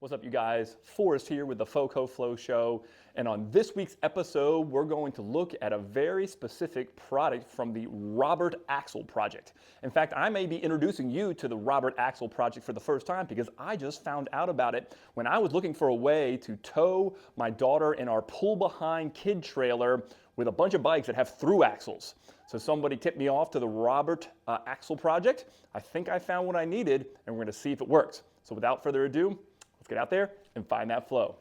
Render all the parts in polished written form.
What's up, you guys? Forrest here with the FoCo Flow Show, and on this week's episode we're going to look at a very specific product from the Robert Axel Project. In fact, I may be introducing you to the Robert Axel Project for the first time because I just found out about it when I was looking for a way to tow my daughter in our pull-behind kid trailer with a bunch of bikes that have through axles. So somebody tipped me off to the Robert Axel Project. I think I found what I needed, and we're going to see if it works. So without further ado, let's get out there and find that flow.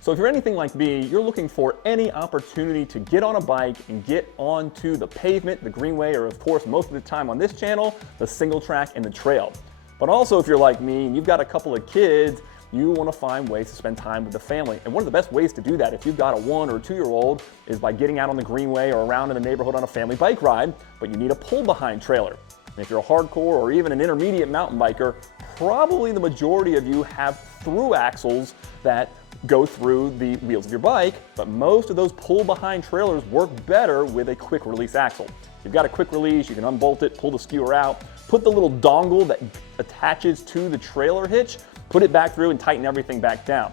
So if you're anything like me, you're looking for any opportunity to get on a bike and get onto the pavement, the greenway, or of course, most of the time on this channel, the single track and the trail. But also if you're like me and you've got a couple of kids, you want to find ways to spend time with the family. And one of the best ways to do that if you've got a 1 or 2-year-old is by getting out on the greenway or around in the neighborhood on a family bike ride, but you need a pull-behind trailer. And if you're a hardcore or even an intermediate mountain biker, probably the majority of you have through axles that go through the wheels of your bike, but most of those pull-behind trailers work better with a quick release axle. If you've got a quick release, you can unbolt it, pull the skewer out, put the little dongle that attaches to the trailer hitch, put it back through and tighten everything back down.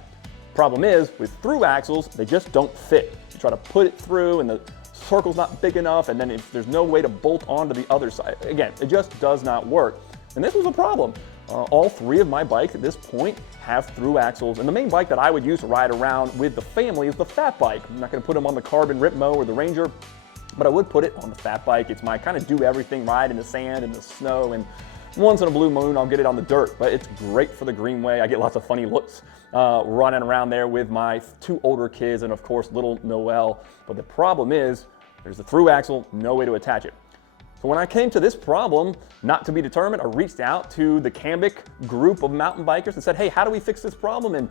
Problem is, with through axles, they just don't fit. You try to put it through and the circle's not big enough, and then if there's no way to bolt onto the other side. Again, it just does not work. And this was a problem. All 3 of my bikes at this point have through axles, and the main bike that I would use to ride around with the family is the fat bike. I'm not going to put them on the Carbon Ripmo or the Ranger, but I would put it on the fat bike. It's my kind of do everything ride in the sand and the snow, and once in a blue moon I'll get it on the dirt, but it's great for the greenway. I get lots of funny looks running around there with my 2 older kids and of course little Noelle, but the problem is there's a through axle, no way to attach it. So when I came to this problem, not to be determined, I reached out to the Cambic group of mountain bikers and said, hey, how do we fix this problem? And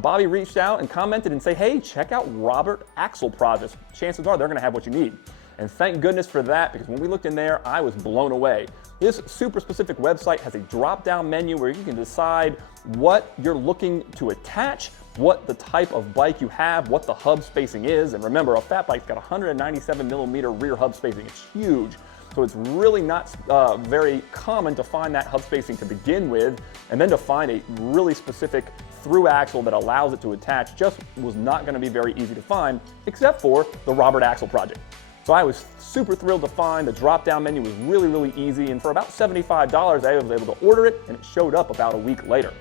Bobby reached out and commented and said, hey, check out Robert Axel Project. Chances are they're going to have what you need. And thank goodness for that, because when we looked in there, I was blown away. This super specific website has a drop-down menu where you can decide what you're looking to attach, what the type of bike you have, what the hub spacing is. And remember, a fat bike's got 197 millimeter rear hub spacing. It's huge. So it's really not very common to find that hub spacing to begin with, and then to find a really specific through axle that allows it to attach just was not going to be very easy to find, except for the Robert Axel Project. So I was super thrilled to find the drop-down menu was really, really easy, and for about $75 I was able to order it, and it showed up about a week later.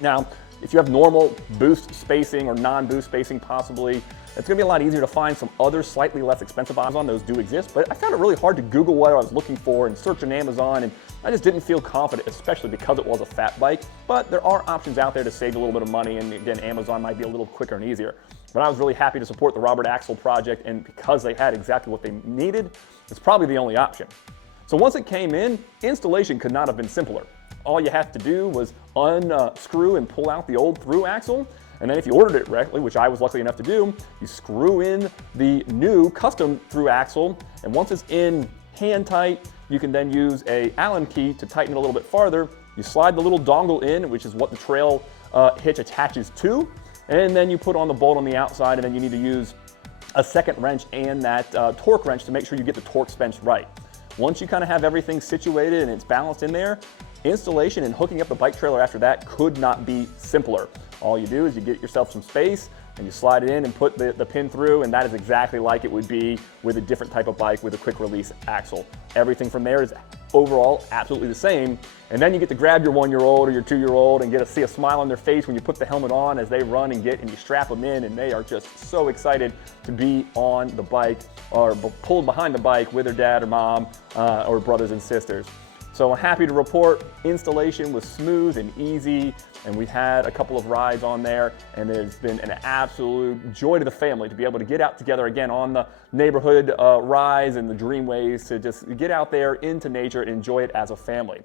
Now, if you have normal boost spacing or non-boost spacing possibly, it's going to be a lot easier to find some other slightly less expensive options on. Those do exist, but I found it really hard to Google what I was looking for and search on Amazon, and I just didn't feel confident, especially because it was a fat bike. But there are options out there to save a little bit of money, and again, Amazon might be a little quicker and easier. But I was really happy to support the Robert Axel Project, and because they had exactly what they needed, it's probably the only option. So once it came in, installation could not have been simpler. All you had to do was unscrew and pull out the old through axle, and then if you ordered it correctly, which I was lucky enough to do, you screw in the new custom through axle, and once it's in hand tight, you can then use a Allen key to tighten it a little bit farther. You slide the little dongle in, which is what the trail hitch attaches to, and then you put on the bolt on the outside, and then you need to use a second wrench and that torque wrench to make sure you get the torque spence right. Once you kind of have everything situated and it's balanced in there, installation and hooking up the bike trailer after that could not be simpler. All you do is you get yourself some space and you slide it in and put the pin through, and that is exactly like it would be with a different type of bike with a quick release axle. Everything from there is overall absolutely the same, and then you get to grab your 1-year-old or your 2-year-old and see a smile on their face when you put the helmet on as they run and you strap them in, and they are just so excited to be on the bike or pulled behind the bike with their dad or mom or brothers and sisters. So I'm happy to report installation was smooth and easy, and we had a couple of rides on there, and it's been an absolute joy to the family to be able to get out together again on the neighborhood rides and the dreamways, to just get out there into nature and enjoy it as a family.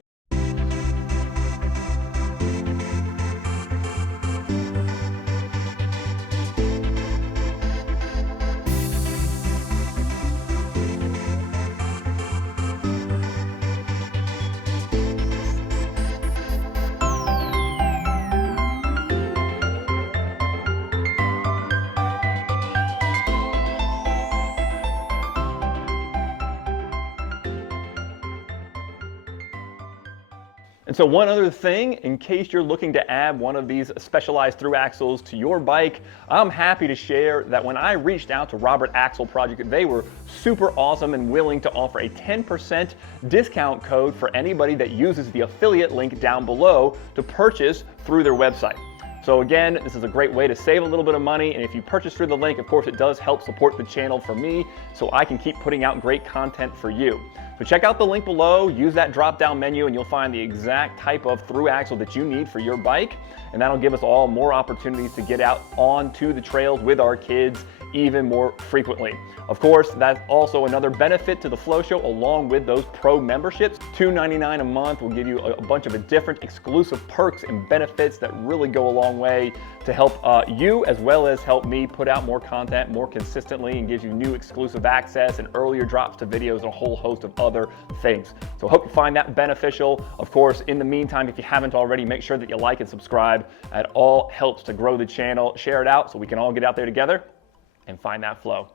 And so one other thing, in case you're looking to add one of these specialized through axles to your bike, I'm happy to share that when I reached out to Robert Axel Project, they were super awesome and willing to offer a 10% discount code for anybody that uses the affiliate link down below to purchase through their website. So again, this is a great way to save a little bit of money, and if you purchase through the link, of course, it does help support the channel for me so I can keep putting out great content for you. So check out the link below, use that drop-down menu, and you'll find the exact type of through axle that you need for your bike, and that'll give us all more opportunities to get out onto the trails with our kids even more frequently. Of course, that's also another benefit to the Flow Show along with those pro memberships. $2.99 a month will give you a bunch of different exclusive perks and benefits that really go a long way to help you as well as help me put out more content more consistently, and gives you new exclusive access and earlier drops to videos and a whole host of other things. So hope you find that beneficial. Of course, in the meantime, if you haven't already, make sure that you like and subscribe. It all helps to grow the channel. Share it out so we can all get out there together and find that flow.